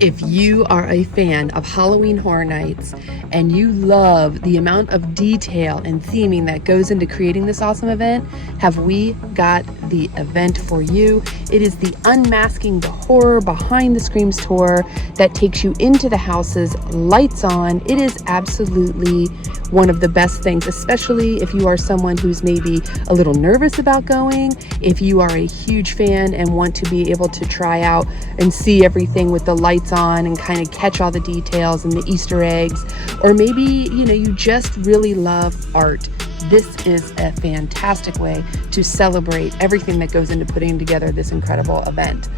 If you are a fan of Halloween Horror Nights and you love the amount of detail and theming that goes into creating this awesome event, have we got the event for you. It is the Unmasking the Horror Behind the Screams tour that takes you into the houses, lights on. It is absolutely one of the best things, especially if you are someone who's maybe a little nervous about going, if you are a huge fan and want to be able to try out and see everything with the lights on and kind of catch all the details and the Easter eggs, or maybe, you just really love art. This is a fantastic way to celebrate everything that goes into putting together this incredible event.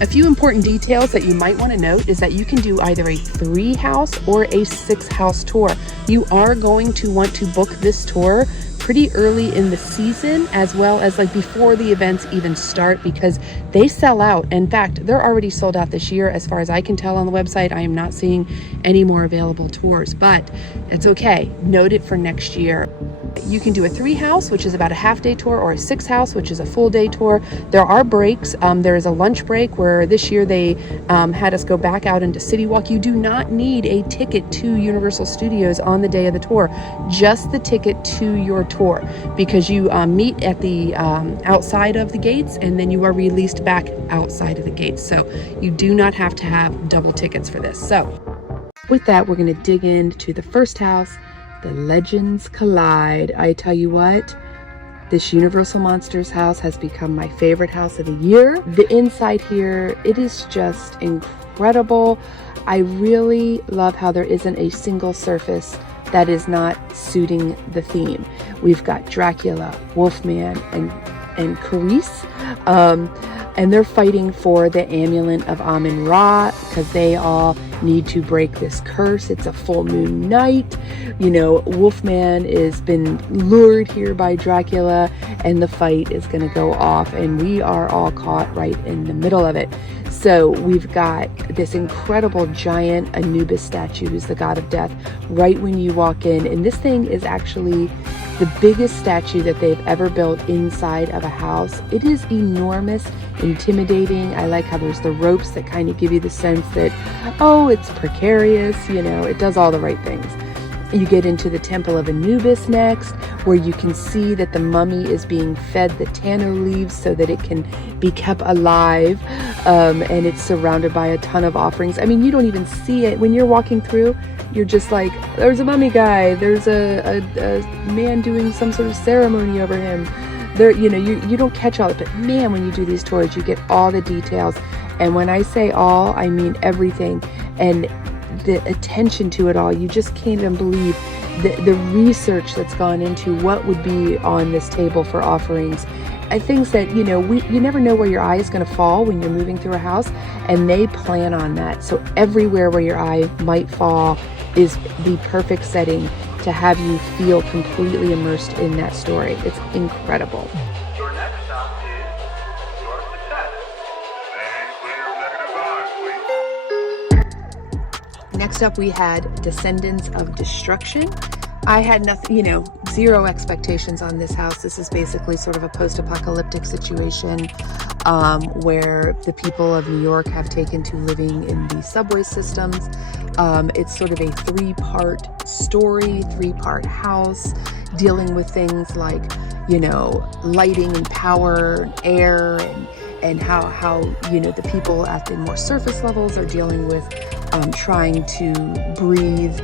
A few important details that you might want to note is that you can do either a 3-house or a 6-house tour. You are going to want to book this tour pretty early in the season, as well as before the events even start, because they sell out. In fact, they're already sold out this year. As far as I can tell on the website, I am not seeing any more available tours, but it's okay. Note it for next year. You can do a 3-house, which is about a half-day tour, or a 6-house, which is a full-day tour. There are breaks. There is a lunch break where this year they had us go back out into City Walk. You do not need a ticket to Universal Studios on the day of the tour, just the ticket to your tour, because you meet at the outside of the gates and then you are released back outside of the gates. So you do not have to have double tickets for this. So with that, we're going to dig into the first house. The legends collide. I tell you what, this Universal Monsters house has become my favorite house of the year. The inside here, it is just incredible. I really love how there isn't a single surface that is not suiting the theme. We've got Dracula, Wolfman, and Carice. And they're fighting for the amulet of Amun-Ra because they all need to break this curse. It's a full moon night. Wolfman has been lured here by Dracula, and the fight is going to go off, and we are all caught right in the middle of it. So we've got this incredible giant Anubis statue, who's the god of death, right when you walk in. And this thing is actually the biggest statue that they've ever built inside of a house. It is enormous, intimidating. I like how there's the ropes that kind of give you the sense that, it's precarious, it does all the right things. You get into the Temple of Anubis next, where you can see that the mummy is being fed the tanner leaves so that it can be kept alive, and it's surrounded by a ton of offerings. I mean, you don't even see it. When you're walking through, you're just like, there's a mummy guy, there's a man doing some sort of ceremony over him. There, you don't catch all of it, but man, when you do these tours, you get all the details. And when I say all, I mean everything. And the attention to it all, you just can't even believe the research that's gone into what would be on this table for offerings. Things that, you never know where your eye is going to fall when you're moving through a house, and they plan on that. So everywhere where your eye might fall is the perfect setting to have you feel completely immersed in that story. It's incredible. Your next stop is your success. And clear negative odds, please. Next up, we had Descendants of Destruction. I had nothing, zero expectations on this house. This is basically sort of a post-apocalyptic situation where the people of New York have taken to living in the subway systems. It's sort of a 3-part story, 3-part house, dealing with things like, lighting and power and air, and how the people at the more surface levels are dealing with trying to breathe,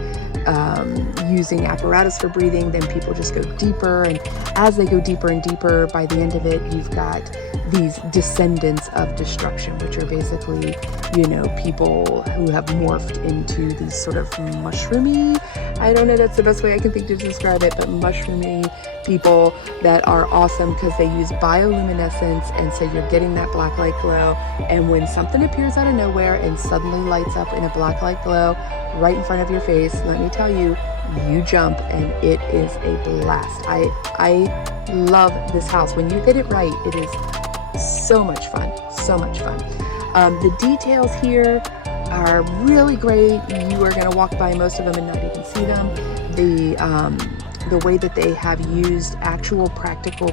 using apparatus for breathing. Then people just go deeper, and as they go deeper and deeper, by the end of it, you've got these descendants of destruction, which are basically, people who have morphed into these sort of mushroomy, I don't know, that's the best way I can think to describe it, but mushroomy people that are awesome because they use bioluminescence, and so you're getting that black light glow. And when something appears out of nowhere and suddenly lights up in a black light glow right in front of your face, let me tell you, you jump, and it is a blast. I love this house. When you get it right, it is so much fun, so much fun. The details here are really great. You are going to walk by most of them and not even see them. the way that they have used actual practical,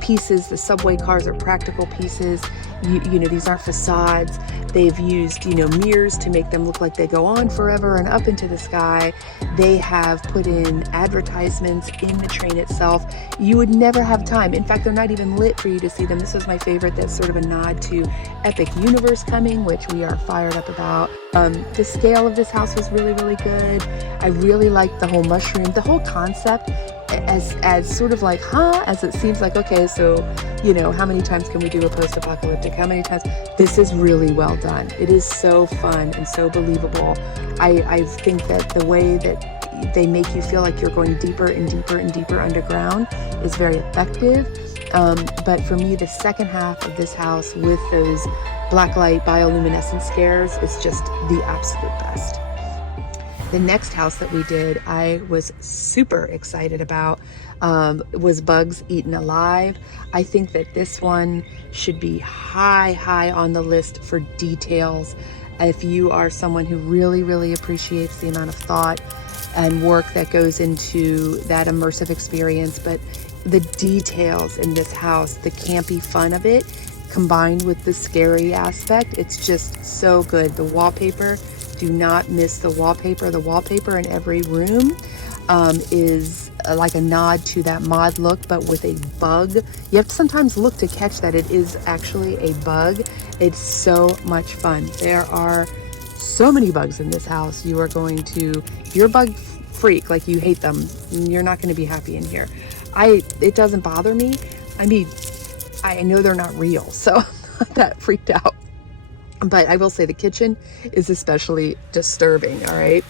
pieces. The subway cars are practical pieces. These aren't facades. They've used, mirrors to make them look like they go on forever and up into the sky. They have put in advertisements in the train itself. You would never have time. In fact, they're not even lit for you to see them. This was my favorite. That's sort of a nod to Epic Universe coming, which we are fired up about. The scale of this house was really, really good. I really liked the whole mushroom, the whole concept, as sort of like, as it seems like, okay, so, how many times can we do a post-apocalyptic? How many times? This is really well done. It is so fun and so believable. I think that the way that they make you feel like you're going deeper and deeper and deeper underground is very effective. But for me, the second half of this house with those blacklight bioluminescent scares is just the absolute best. The next house that we did, I was super excited about, was Bugs Eaten Alive. I think that this one should be high on the list for details. If you are someone who really, really appreciates the amount of thought and work that goes into that immersive experience, but the details in this house, the campy fun of it, combined with the scary aspect, it's just so good. The wallpaper, do not miss the wallpaper. The wallpaper in every room is like a nod to that mod look, but with a bug. You have to sometimes look to catch that it is actually a bug. It's so much fun. There are so many bugs in this house. You are going to, if you're a bug freak, like you hate them, you're not going to be happy in here. It doesn't bother me. I mean, I know they're not real, so I'm not that freaked out. But I will say the kitchen is especially disturbing, all right?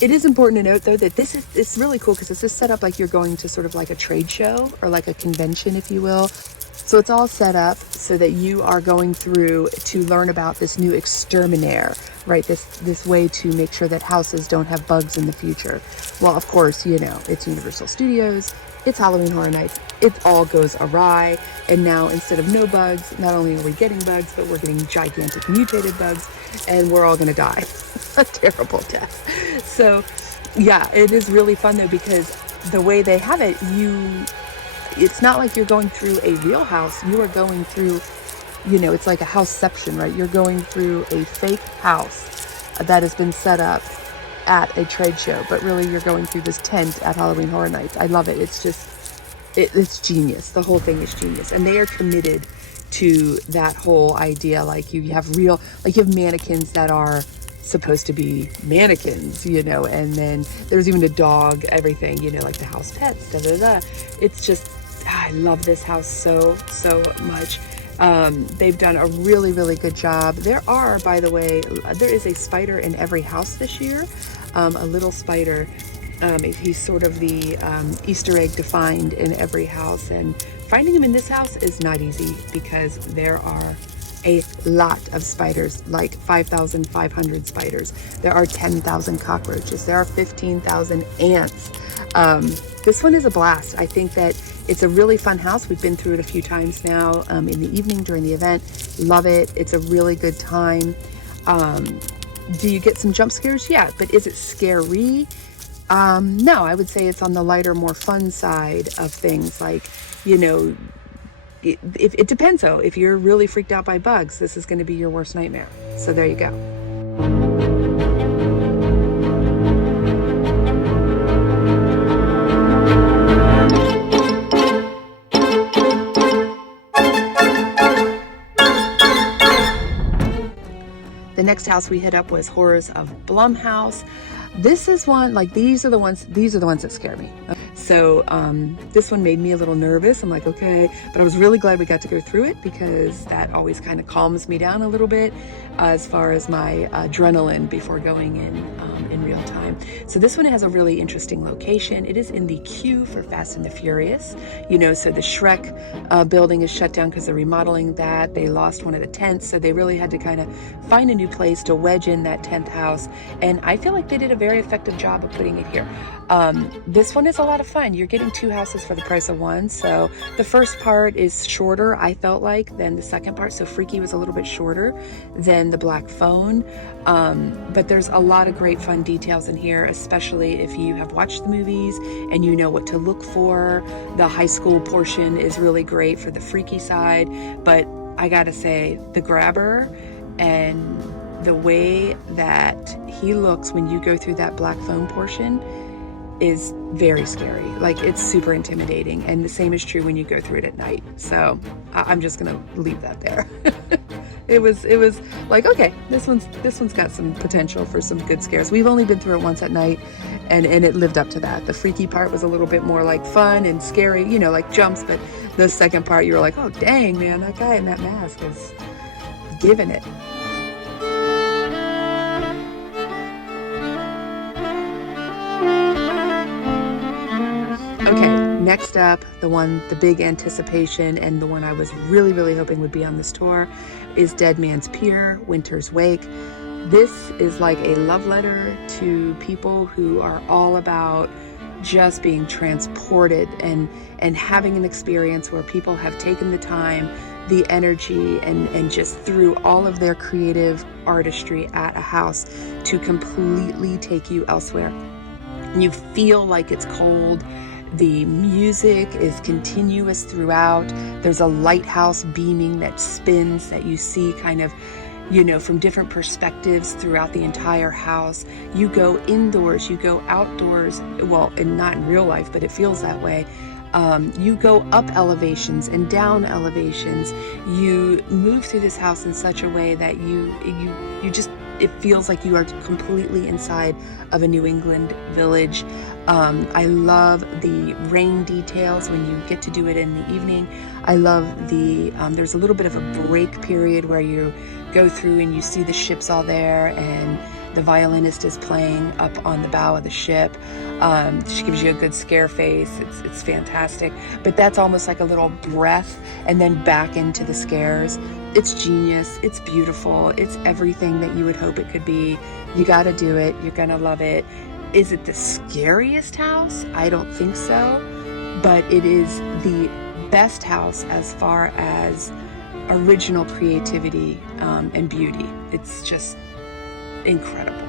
It is important to note, though, that it's really cool because this is set up like you're going to sort of like a trade show or like a convention, if you will. So it's all set up so that you are going through to learn about this new exterminator, right? This way to make sure that houses don't have bugs in the future. Well, of course, it's Universal Studios, it's Halloween Horror Nights, it all goes awry. And now instead of no bugs, not only are we getting bugs, but we're getting gigantic mutated bugs, and we're all gonna die a terrible death. So yeah, it is really fun though, because the way they have it, it's not like you're going through a real house. You are going through, it's like a houseception, right? You're going through a fake house that has been set up at a trade show, but really you're going through this tent at Halloween Horror Nights. I love it. It's just, it's genius. The whole thing is genius. And they are committed to that whole idea. Like you have mannequins that are supposed to be mannequins, and then there's even a dog, everything, like the house pets, It's just, I love this house so much. They've done a really, really good job. There are, by the way, there is a spider in every house this year, a little spider. He's sort of the Easter egg to find in every house, and finding him in this house is not easy because there are a lot of spiders, like 5,500 spiders. There are 10,000 cockroaches. There are 15,000 ants. This one is a blast. I think that it's a really fun house. We've been through it a few times now in the evening during the event. Love it. It's a really good time. Do you get some jump scares? Yeah, but is it scary? No, I would say it's on the lighter, more fun side of things. Like, it depends though. If you're really freaked out by bugs, this is going to be your worst nightmare. So there you go. The next house we hit up was Horrors of Blumhouse. This is one, like these are the ones that scare me. So this one made me a little nervous. I'm like, okay, but I was really glad we got to go through it because that always kind of calms me down a little bit as far as my adrenaline before going in real time. So this one has a really interesting location. It is in the queue for Fast and the Furious. So the Shrek building is shut down because they're remodeling that. They lost one of the tents, so they really had to kind of find a new place to wedge in that 10th house. And I feel like they did a very very effective job of putting it here. This one is a lot of fun. You're getting 2 houses for the price of 1. So the first part is shorter, I felt like, than the second part. So Freaky was a little bit shorter than the Black Phone. But there's a lot of great fun details in here, especially if you have watched the movies and you know what to look for. The high school portion is really great for the freaky side, but I gotta say, the grabber and the way that he looks when you go through that Black Phone portion is very scary. Like, it's super intimidating, and the same is true when you go through it at night. So I'm just gonna leave that there. It was like, okay, this one's got some potential for some good scares. We've only been through it once at night, and it lived up to that. The freaky part was a little bit more like fun and scary, you know, like jumps, but the second part you were like, oh dang man, that guy in that mask is giving it. Okay, next up, the big anticipation, and the one I was really, really hoping would be on this tour, is Dead Man's Pier, Winter's Wake. This is like a love letter to people who are all about just being transported and having an experience where people have taken the time, the energy, and just threw all of their creative artistry at a house to completely take you elsewhere. You feel like it's cold. The music is continuous throughout. There's a lighthouse beaming that spins that you see kind of, you know, from different perspectives throughout the entire house. You go indoors, you go outdoors, well, and not in real life, but it feels that way. You go up elevations and down elevations. You move through this house in such a way that you just, it feels like you are completely inside of a New England village. I love the rain details when you get to do it in the evening. I love there's a little bit of a break period where you go through and you see the ships all there, and the violinist is playing up on the bow of the ship. She gives you a good scare face. It's fantastic. But that's almost like a little breath, and then back into the scares. It's genius. It's beautiful. It's everything that you would hope it could be. You got to do it. You're going to love it. Is it the scariest house? I don't think so. But it is the best house as far as original creativity and beauty. It's just incredible.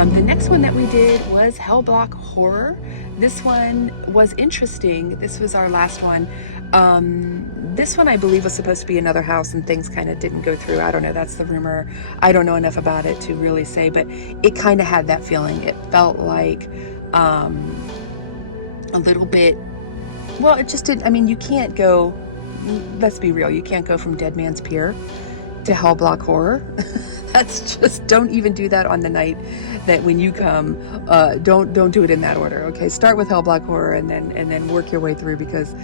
The next one that we did was Hellblock Horror. This one was interesting. This was our last one. This one I believe was supposed to be another house, and things kind of didn't go through. I don't know, that's the rumor. I don't know enough about it to really say, but it kind of had that feeling. It felt like a little bit, well, it just didn't, I mean, you can't go, let's be real, you can't go from Dead Man's Pier to Hellblock Horror. That's just, don't even do that on the night that when you come, don't do it in that order. Okay, start with Hellblock Horror and then work your way through, because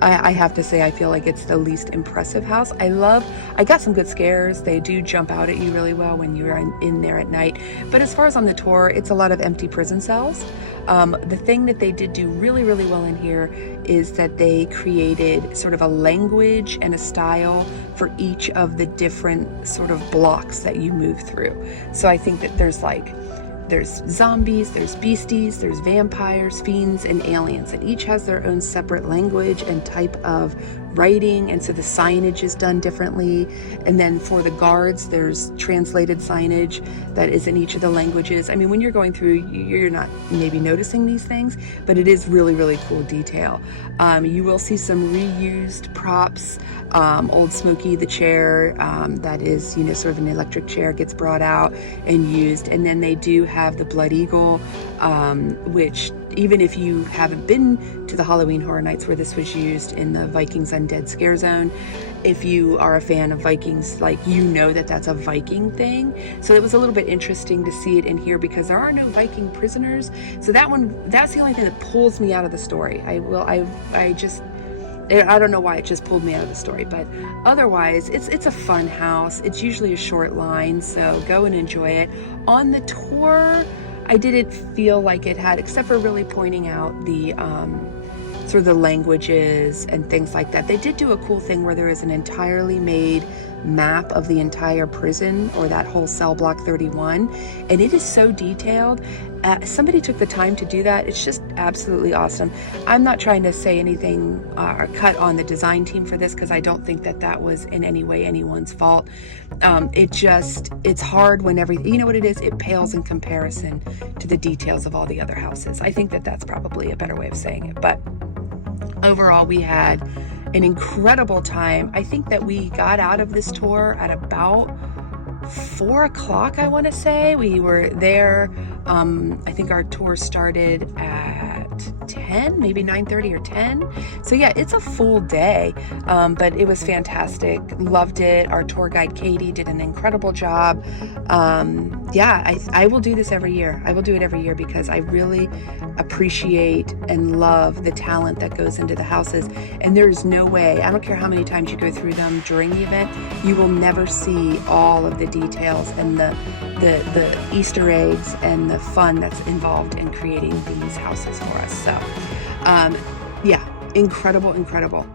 I have to say I feel like it's the least impressive house. I got some good scares. They do jump out at you really well when you're in there at night. But as far as on the tour, it's a lot of empty prison cells. The thing that they did do really, really well in here is that they created sort of a language and a style for each of the different sort of blocks that you move through. So I think that there's zombies, there's beasties, there's vampires, fiends, and aliens, and each has their own separate language and type of writing, and so the signage is done differently. And then for the guards, there's translated signage that is in each of the languages. I mean, when you're going through, you're not maybe noticing these things, but it is really, really cool detail. You will see some reused props. Old Smokey, the chair, that is, you know, sort of an electric chair, gets brought out and used. And then they do have the Blood Eagle, which, even if you haven't been to the Halloween Horror Nights where this was used in the Vikings Undead Scare Zone, if you are a fan of Vikings, like, you know that that's a Viking thing. So it was a little bit interesting to see it in here because there are no Viking prisoners. So that's the only thing that pulls me out of the story. I don't know why it just pulled me out of the story, but otherwise it's a fun house. It's usually a short line, so go and enjoy it. On the tour, I didn't feel like it had, except for really pointing out the through the languages and things like that. They did do a cool thing where there is an entirely made map of the entire prison, or that whole cell block 31, and it is so detailed. Somebody took the time to do that. It's just absolutely awesome. I'm not trying to say anything or cut on the design team for this, because I don't think that that was in any way anyone's fault. It's hard when everything, you know what it is, it pales in comparison to the details of all the other houses. I think that that's probably a better way of saying it. But overall, we had an incredible time. I think that we got out of this tour at about 4 o'clock, I want to say. We were there, I think our tour started at 10, maybe 9:30 or 10. So yeah, it's a full day, but it was fantastic. Loved it. Our tour guide, Katie, did an incredible job. Yeah, I will do this every year. I will do it every year because I really appreciate and love the talent that goes into the houses. And there is no way, I don't care how many times you go through them during the event, you will never see all of the details and the Easter eggs and the fun that's involved in creating these houses for us. So, yeah, incredible.